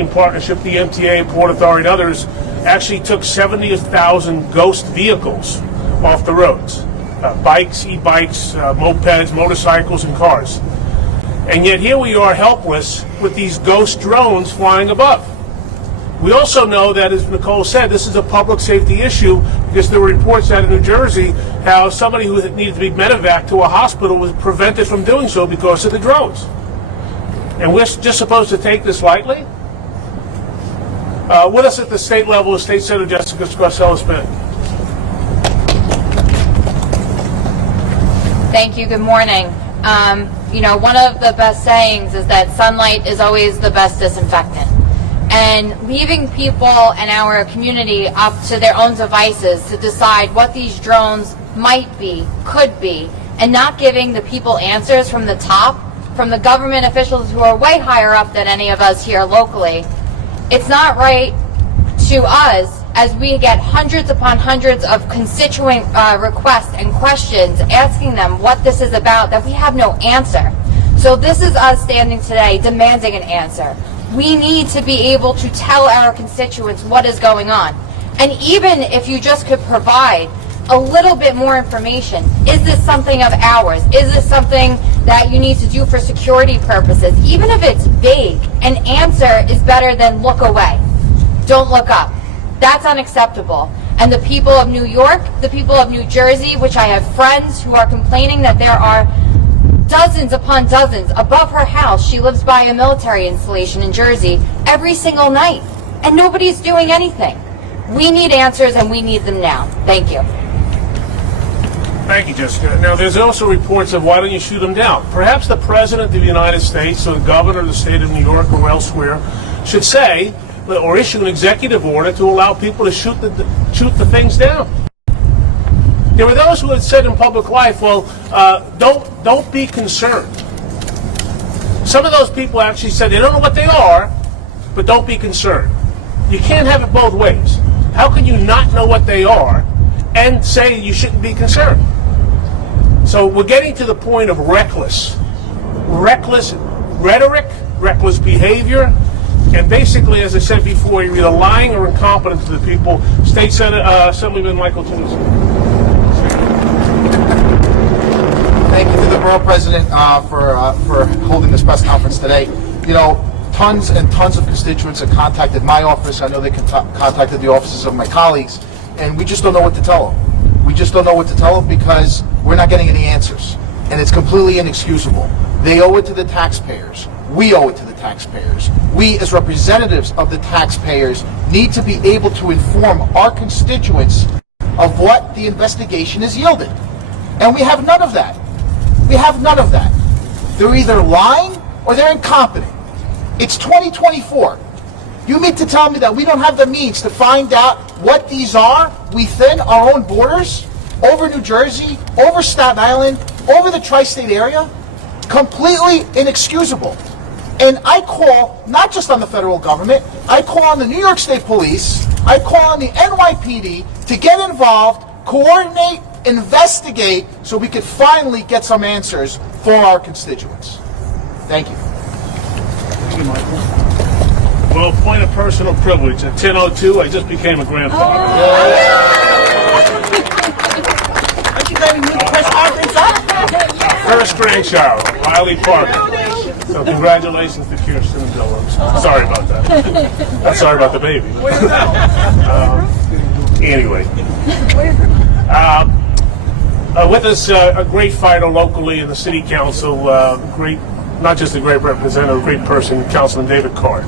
in partnership, the MTA, Port Authority, and others, actually took 70,000 ghost vehicles off the roads. Bikes, e-bikes, mopeds, motorcycles, and cars. And yet here we are helpless with these ghost drones flying above. We also know that, as Nicole said, this is a public safety issue because there were reports out of New Jersey how somebody who needed to be medevac to a hospital was prevented from doing so because of the drones. And we're just supposed to take this lightly? With us at the state level is State Senator Jessica Scarcella-Smith. Thank you. Good morning. You know, one of the best sayings is that sunlight is always the best disinfectant. And leaving people and our community up to their own devices to decide what these drones might be, could be, and not giving the people answers from the top, from the government officials who are way higher up than any of us here locally, it's not right to us as we get hundreds upon hundreds of constituent requests and questions asking them what this is about, that we have no answer. So this is us standing today demanding an answer. We need to be able to tell our constituents what is going on. And even if you just could provide a little bit more information, is this something of ours? Is this something that you need to do for security purposes? Even if it's vague, an answer is better than look away. Don't look up. That's unacceptable. And the people of New York, the people of New Jersey, which I have friends who are complaining that there are dozens upon dozens above her house. She lives by a military installation in Jersey every single night, and nobody's doing anything. We need answers, and we need them now. Thank you. Thank you, Jessica. Now, there's also reports of why don't you shoot them down? Perhaps the President of the United States or the Governor of the state of New York or elsewhere should say or issue an executive order to allow people to shoot the things down. There were those who had said in public life, well, don't be concerned. Some of those people actually said they don't know what they are, but don't be concerned. You can't have it both ways. How can you not know what they are and say you shouldn't be concerned? So we're getting to the point of reckless rhetoric, reckless behavior, and basically, as I said before, you're either lying or incompetent to the people. State Senate Assemblyman Michael Tunis. Thank you to the Borough President for holding this press conference today. You know, tons and tons of constituents have contacted my office. I know they contacted the offices of my colleagues, and we just don't know what to tell them. We just don't know what to tell them because we're not getting any answers, and it's completely inexcusable. They owe it to the taxpayers. We owe it to the taxpayers. We, as representatives of the taxpayers, need to be able to inform our constituents of what the investigation has yielded. And we have none of that. We have none of that. They're either lying or they're incompetent. It's 2024. You mean to tell me that we don't have the means to find out what these are within our own borders, over New Jersey, over Staten Island, over the tri-state area? Completely inexcusable. And I call, not just on the federal government, I call on the New York State Police, I call on the NYPD to get involved, coordinate, investigate, so we could finally get some answers for our constituents. Thank you. Thank you, Michael. Well, point of personal privilege. At 10:02, I just became a grandfather. Aren't you glad we moved the press conference up? First grandchild, Riley Parker. So congratulations to Kirsten and Bill. I'm sorry about that. I'm sorry about the baby. Anyway. With us, a great fighter locally in the city council, great, not just a great representative, a great person, Councilman David Card.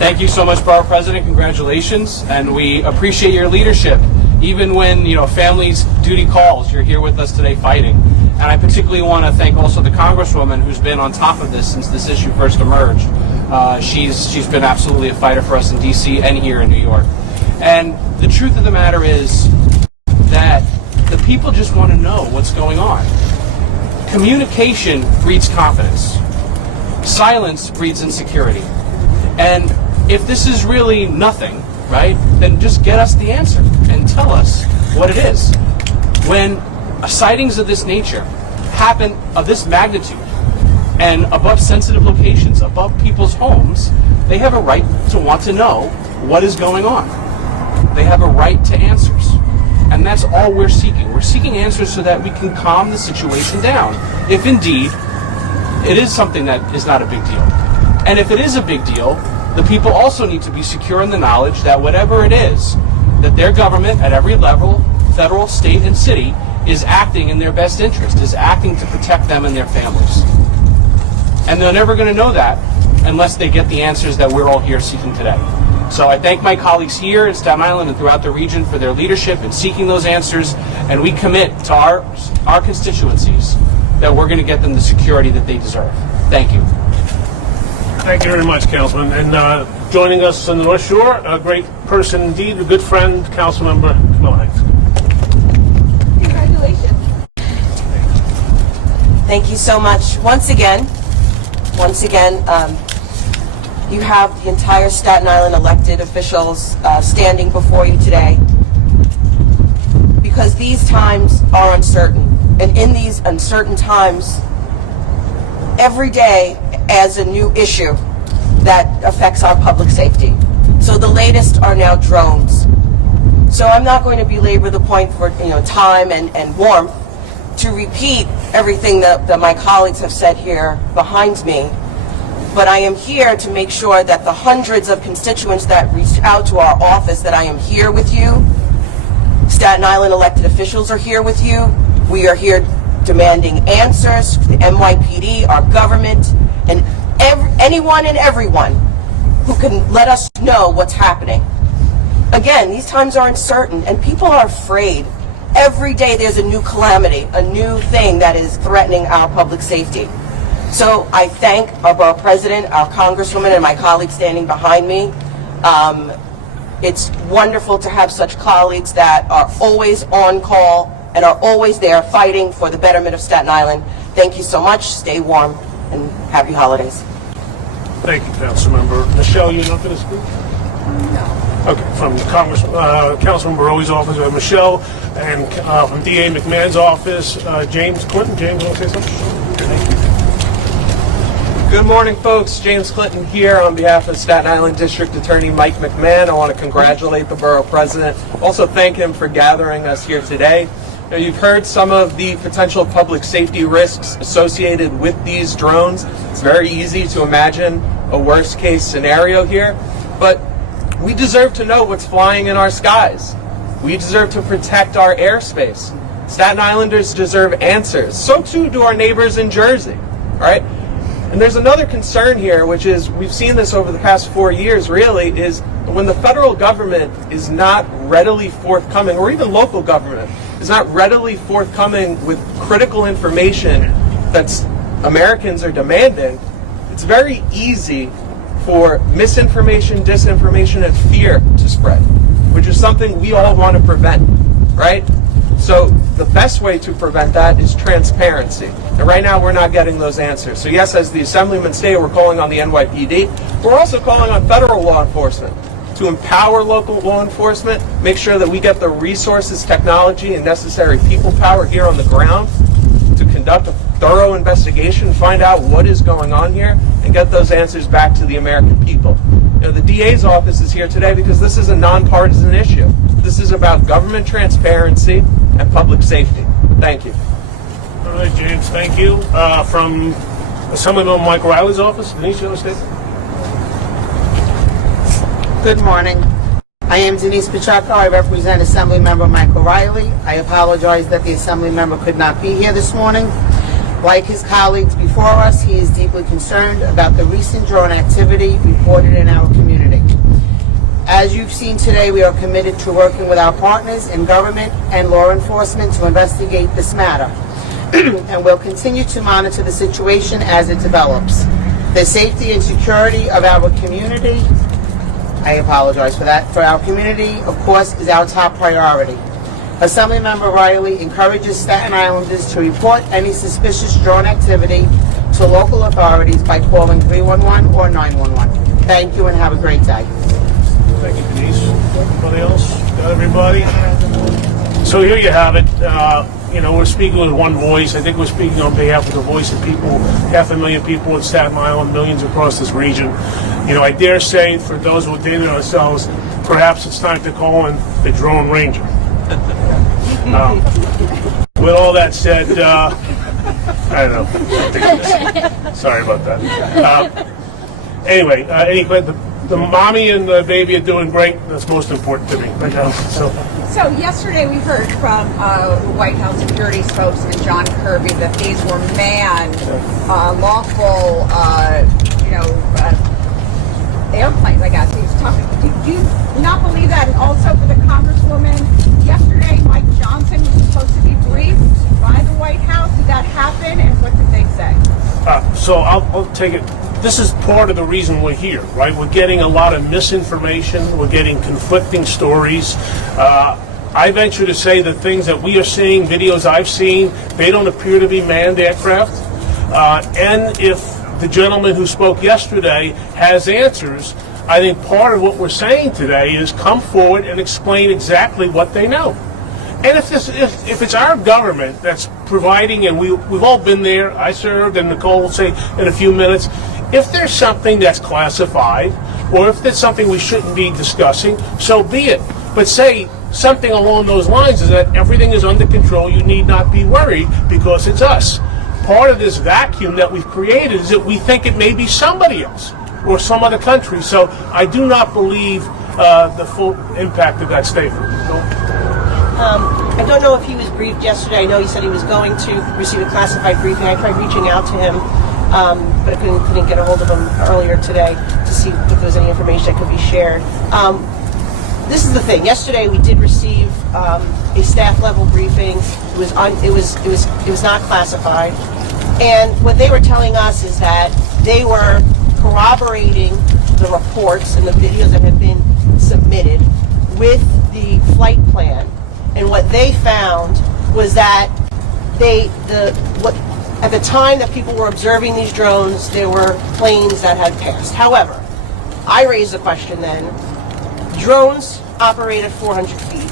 Thank you so much, Borough President. Congratulations, and we appreciate your leadership. Even when families' duty calls, you're here with us today fighting. And I particularly want to thank also the Congresswoman who's been on top of this since this issue first emerged. She's been absolutely a fighter for us in D.C. and here in New York. And the truth of the matter is that the people just want to know what's going on. Communication breeds confidence. Silence breeds insecurity. And if this is really nothing, right, then just get us the answer and tell us what it is. When sightings of this nature happen, of this magnitude, and above sensitive locations, above people's homes, they have a right to want to know what is going on. They have a right to answers. And that's all we're seeking. We're seeking answers so that we can calm the situation down, if indeed it is something that is not a big deal. And if it is a big deal, the people also need to be secure in the knowledge that whatever it is, that their government at every level, federal, state, and city, is acting in their best interest, is acting to protect them and their families. And they're never going to know that unless they get the answers that we're all here seeking today. So I thank my colleagues here in Staten Island and throughout the region for their leadership in seeking those answers, and we commit to our constituencies that we're going to get them the security that they deserve. Thank you. Thank you very much, Councilman. And joining us on the North Shore, a great person indeed, a good friend, Councilmember Camilla Hanks. Congratulations. Thank you so much. Once again, you have the entire Staten Island elected officials standing before you today because these times are uncertain. And in these uncertain times, every day adds a new issue that affects our public safety. So the latest are now drones. So I'm not going to belabor the point for time and warmth to repeat everything that my colleagues have said here behind me. But I am here to make sure that the hundreds of constituents that reached out to our office, that I am here with you. Staten Island elected officials are here with you. We are here demanding answers, the NYPD, our government, and anyone and everyone who can let us know what's happening. Again, these times are uncertain and people are afraid. Every day there's a new calamity, a new thing that is threatening our public safety. So I thank our borough president, our congresswoman, and my colleagues standing behind me. It's wonderful to have such colleagues that are always on call and are always there fighting for the betterment of Staten Island. Thank you so much. Stay warm and happy holidays. Thank you, Councilmember. Michelle, you're not going to speak? No. Okay, from Councilman Barrowe's office, Michelle, and from DA McMahon's office, James Clinton. James, want to say something? Thank you. Good morning, folks. James Clinton here on behalf of Staten Island District Attorney Mike McMahon. I want to congratulate the borough president. Also thank him for gathering us here today. You've heard some of the potential public safety risks associated with these drones. It's very easy to imagine a worst case scenario here, but we deserve to know what's flying in our skies. We deserve to protect our airspace. Staten Islanders deserve answers. So too do our neighbors in Jersey, all right? And there's another concern here, which is, we've seen this over the past 4 years really, is when the federal government is not readily forthcoming, or even local government is not readily forthcoming with critical information that Americans are demanding, it's very easy for misinformation, disinformation, and fear to spread, which is something we all want to prevent, right? So the best way to prevent that is transparency. And right now we're not getting those answers. So yes, as the Assemblyman stated, we're calling on the NYPD. We're also calling on federal law enforcement to empower local law enforcement, make sure that we get the resources, technology, and necessary people power here on the ground to conduct a thorough investigation, find out what is going on here, and get those answers back to the American people. The DA's office is here today because this is a nonpartisan issue. This is about government transparency and public safety. Thank you. All right, James, thank you. From Assemblyman Mike Riley's office, Denise, you want to stay? Good morning. I am Denise Pacheco. I represent Assemblymember Michael Riley. I apologize that the Assemblymember could not be here this morning. Like his colleagues before us, he is deeply concerned about the recent drone activity reported in our community. As you've seen today, we are committed to working with our partners in government and law enforcement to investigate this matter. And we'll continue to monitor the situation as it develops. The safety and security of our community, I apologize for that, for our community, of course, is our top priority. Assemblymember Riley encourages Staten Islanders to report any suspicious drone activity to local authorities by calling 311 or 911. Thank you and have a great day. Thank you, Denise. Anybody else? Got everybody? So here you have it. We're speaking with one voice. I think we're speaking on behalf of the voice of people, 500,000 people in Staten Island, millions across this region. I dare say, for those within ourselves, perhaps it's time to call in the Drone Ranger. With all that said, I don't know. Sorry about that. Anyway, the mommy and the baby are doing great. That's most important to me right now. So yesterday we heard from the White House security spokesman John Kirby that these were manned, lawful, airplanes. I guess he was talking. Do you not believe that? And also for the Congresswoman, yesterday Mike Johnson was supposed to be briefed by the White House. Did that happen? And what did they say? So I'll take it. This is part of the reason we're here, right? We're getting a lot of misinformation. We're getting conflicting stories. I venture to say the things that we are seeing, videos I've seen, they don't appear to be manned aircraft. And if the gentleman who spoke yesterday has answers, I think part of what we're saying today is come forward and explain exactly what they know. And if it's our government that's providing, and we've all been there, I served, and Nicole will say in a few minutes, if there's something that's classified, or if there's something we shouldn't be discussing, so be it. But say something along those lines is that everything is under control, you need not be worried because it's us. Part of this vacuum that we've created is that we think it may be somebody else or some other country. So I do not believe the full impact of that statement. I don't know if he was briefed yesterday. I know he said he was going to receive a classified briefing. I tried reaching out to him, but I couldn't get a hold of him earlier today to see if there was any information that could be shared. This is the thing. Yesterday we did receive a staff level briefing. It was not classified, and what they were telling us is that they were corroborating the reports and the videos that had been submitted with the flight plan. And what they found was that at the time that people were observing these drones, there were planes that had passed. However, I raised the question then, drones operate at 400 feet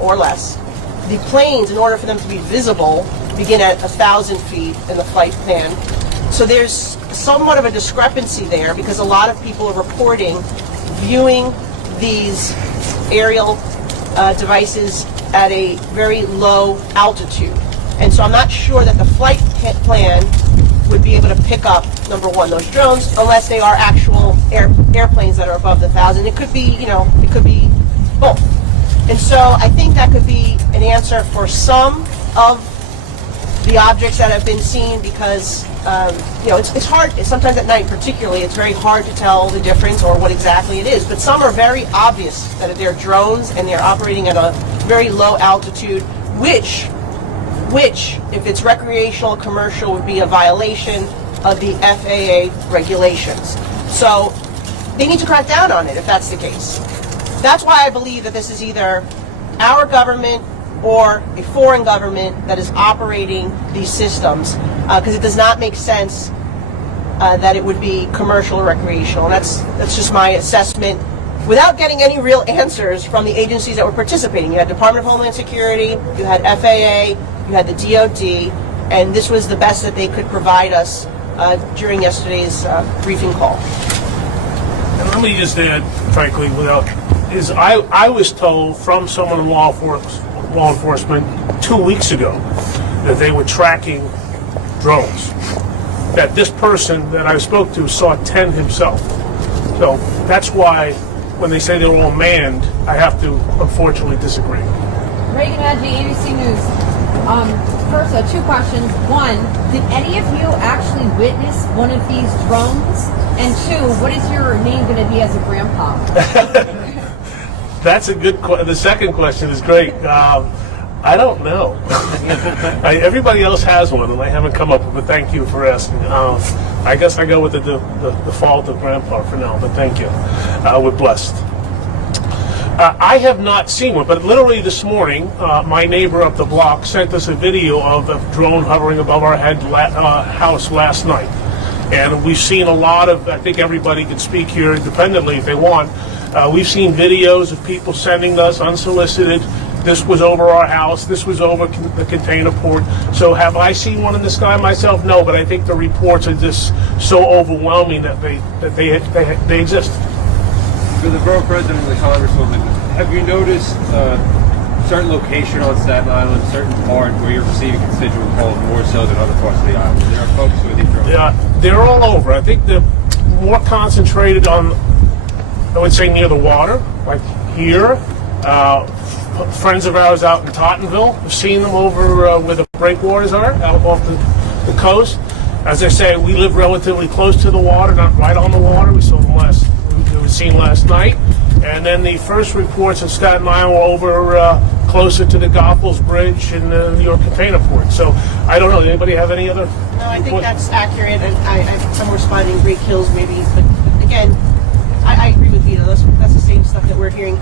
or less. The planes, in order for them to be visible, begin at 1,000 feet in the flight plan. So there's somewhat of a discrepancy there because a lot of people are reporting viewing these aerial devices at a very low altitude. And so I'm not sure that the flight plan would be able to pick up, number one, those drones, unless they are actual airplanes that are above the 1,000. It could be, it could be both. And so I think that could be an answer for some of the objects that have been seen because, it's hard, sometimes at night particularly, it's very hard to tell the difference or what exactly it is. But some are very obvious that they're drones and they're operating at a very low altitude, which, if it's recreational, commercial, would be a violation of the FAA regulations. So they need to crack down on it if that's the case. That's why I believe that this is either our government or a foreign government that is operating these systems, because it does not make sense that it would be commercial or recreational. And that's just my assessment without getting any real answers from the agencies that were participating. You had Department of Homeland Security, you had FAA, you had the DOD, and this was the best that they could provide us during yesterday's briefing call. And let me just add, frankly, I was told from someone in law enforcement 2 weeks ago that they were tracking drones. That this person that I spoke to saw 10 himself. So that's why when they say they're all manned, I have to unfortunately disagree. Reagan Adji, ABC News. First, two questions. One, did any of you actually witness one of these drones? And two, what is your name going to be as a grandpa? That's a good question. The second question is great. I don't know. Everybody else has one, and I haven't come up with it, but thank you for asking. I guess I go with the default of grandpa for now, but thank you. We're blessed. I have not seen one, but literally this morning, my neighbor up the block sent us a video of a drone hovering above our house last night. And we've seen a lot of, I think everybody can speak here independently if they want. We've seen videos of people sending us unsolicited This was over our house. This was over the container port. So have I seen one in the sky myself? No, but I think the reports are just so overwhelming that they exist. For the borough president and the congresswoman, have you noticed certain location on Staten Island, certain part where you're receiving constituent calls more so than other parts of the island? There are folks with these drones. Yeah, they're all over. I think they're more concentrated on, I would say, near the water, like here. Friends of ours out in Tottenville have seen them over where the breakwaters are, out off the coast. As I say, we live relatively close to the water, not right on the water. We saw them we were seen last night. And then the first reports of Staten Island were over closer to the Goethals Bridge and the New York Container Port. So I don't know. Does anybody have any other? No, I think that's accurate, and I'm responding Greek Hills maybe, but again, I agree with Vito. That's the same stuff that we're hearing.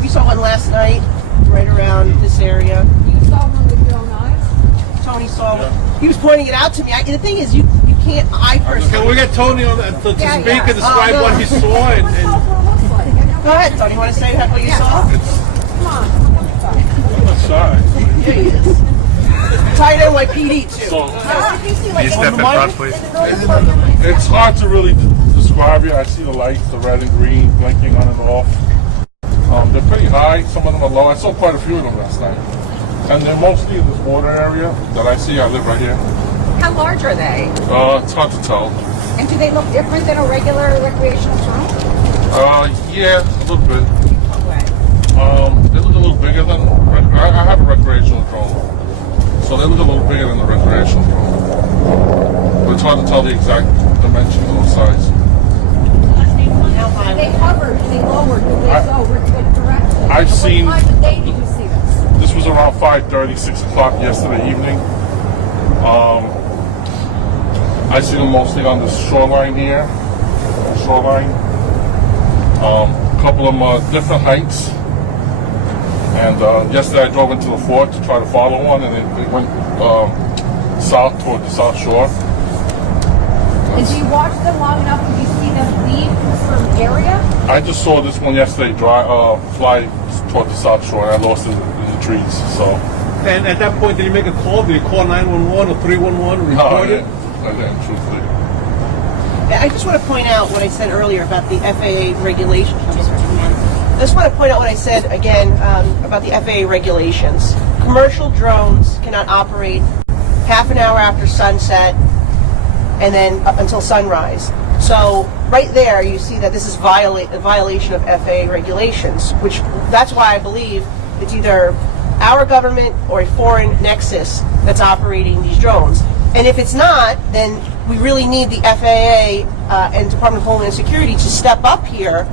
We saw one last night, right around this area. You saw one with your own eyes? Tony saw one. He was pointing it out to me. The thing is, you can't. I personally. Can we get Tony on to speak and describe no. what he saw? And Go ahead, Tony. You want to say what you saw? Come on. I'm sorry. There he is. Tied NYPD too. Can you step in front, please? It's hard to really describe it. I see the lights, the red and green, blinking on and off. They're pretty high. Some of them are low. I saw quite a few of them last night. And they're mostly in this water area that I see. I live right here. How large are they? It's hard to tell. And do they look different than a regular recreational drone? Yeah, a little bit. Okay. They look a little bigger than. I have a recreational drone, so they look a little bigger than the recreational drone. But it's hard to tell the exact dimensions or size. They hovered, they lowered, they go with direction. I've seen. What time of day did you see this? This was around 5:30, 6 o'clock yesterday evening. I see them mostly on the shoreline here. A couple of them are different heights. And yesterday I drove into the fort to try to follow one, and it went south toward the South Shore. And do you watch them long enough to you see them leave a certain area? I just saw this one yesterday fly toward the South Shore, and I lost it in the trees. So. And at that point, did you make a call? Did you call 911 or 311? Report it? I didn't, truthfully. I just want to point out what I said earlier about the FAA regulations. I just want to point out what I said again about the FAA regulations. Commercial drones cannot operate half an hour after sunset and then up until sunrise. So right there you see that this is a violation of FAA regulations, which that's why I believe it's either our government or a foreign nexus that's operating these drones. And if it's not, then we really need the FAA and Department of Homeland Security to step up here,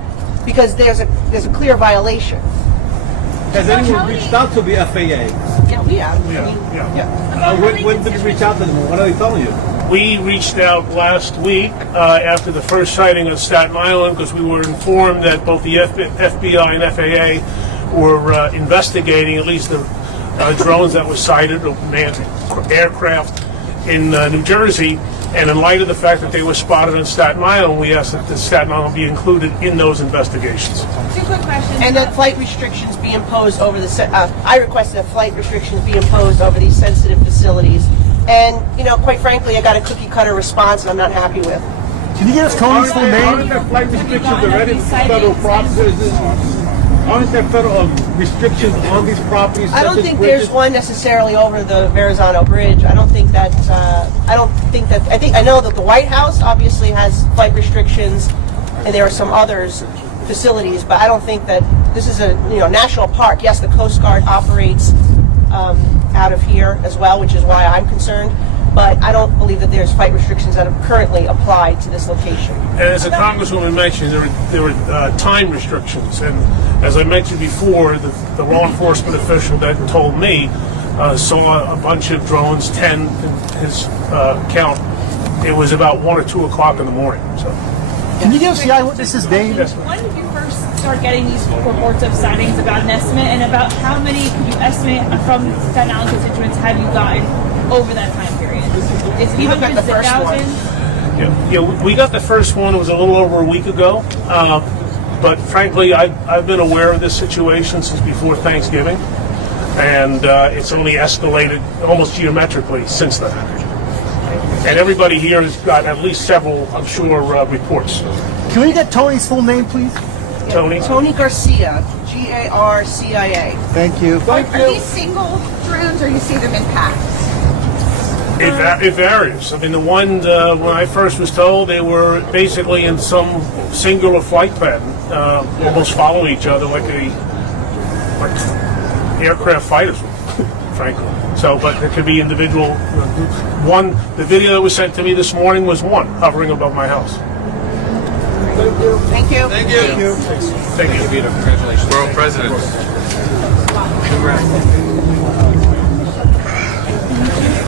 because there's a clear violation. Has anyone reached out to the FAA? Yeah, we have. When did you reach out to them? What are they telling you? We reached out last week after the first sighting of Staten Island, because we were informed that both the FBI and FAA were investigating at least the drones that were sighted, or manned aircraft in New Jersey. And in light of the fact that they were spotted in Staten Island, we asked that the Staten Island be included in those investigations. Two quick questions. And that flight restrictions be imposed over I requested that flight restrictions be imposed over these sensitive facilities. And, quite frankly, I got a cookie cutter response and I'm not happy with. Can you give us Tony's full name? Aren't there flight restrictions already for federal properties? Aren't there federal restrictions on these properties? I don't think there's one necessarily over the Verrazano Bridge. I know that the White House obviously has flight restrictions, and there are some others facilities, but I don't think that this is a national park. Yes, the Coast Guard operates out of here as well, which is why I'm concerned. But I don't believe that there's flight restrictions that are currently applied to this location. And as the Congresswoman mentioned, there were time restrictions. And as I mentioned before, the law enforcement official that told me saw a bunch of drones, 10 in his count. It was about 1 or 2 o'clock in the morning. So. Can you give us the eyewitness's name? Yes, When did you first start getting these reports of sightings, about an estimate, and about how many could you estimate from Staten Island constituents have you gotten over that time period? Is it hundreds of thousands? Yeah, we got the first one. It was a little over a week ago. But frankly, I've been aware of this situation since before Thanksgiving. And it's only escalated almost geometrically since then. And everybody here has got at least several, I'm sure, reports. Can we get Tony's full name, please? Tony? Tony Garcia, Garcia. Thank you. Are these single drones or you see them in packs? It varies. I mean, the one, when I first was told, they were basically in some singular flight pattern, almost follow each other like aircraft fighters, frankly. So, but it could be individual. One, the video that was sent to me this morning was one hovering above my house. Thank you. Thank you. Thank you. Congratulations. Borough President. Congrats.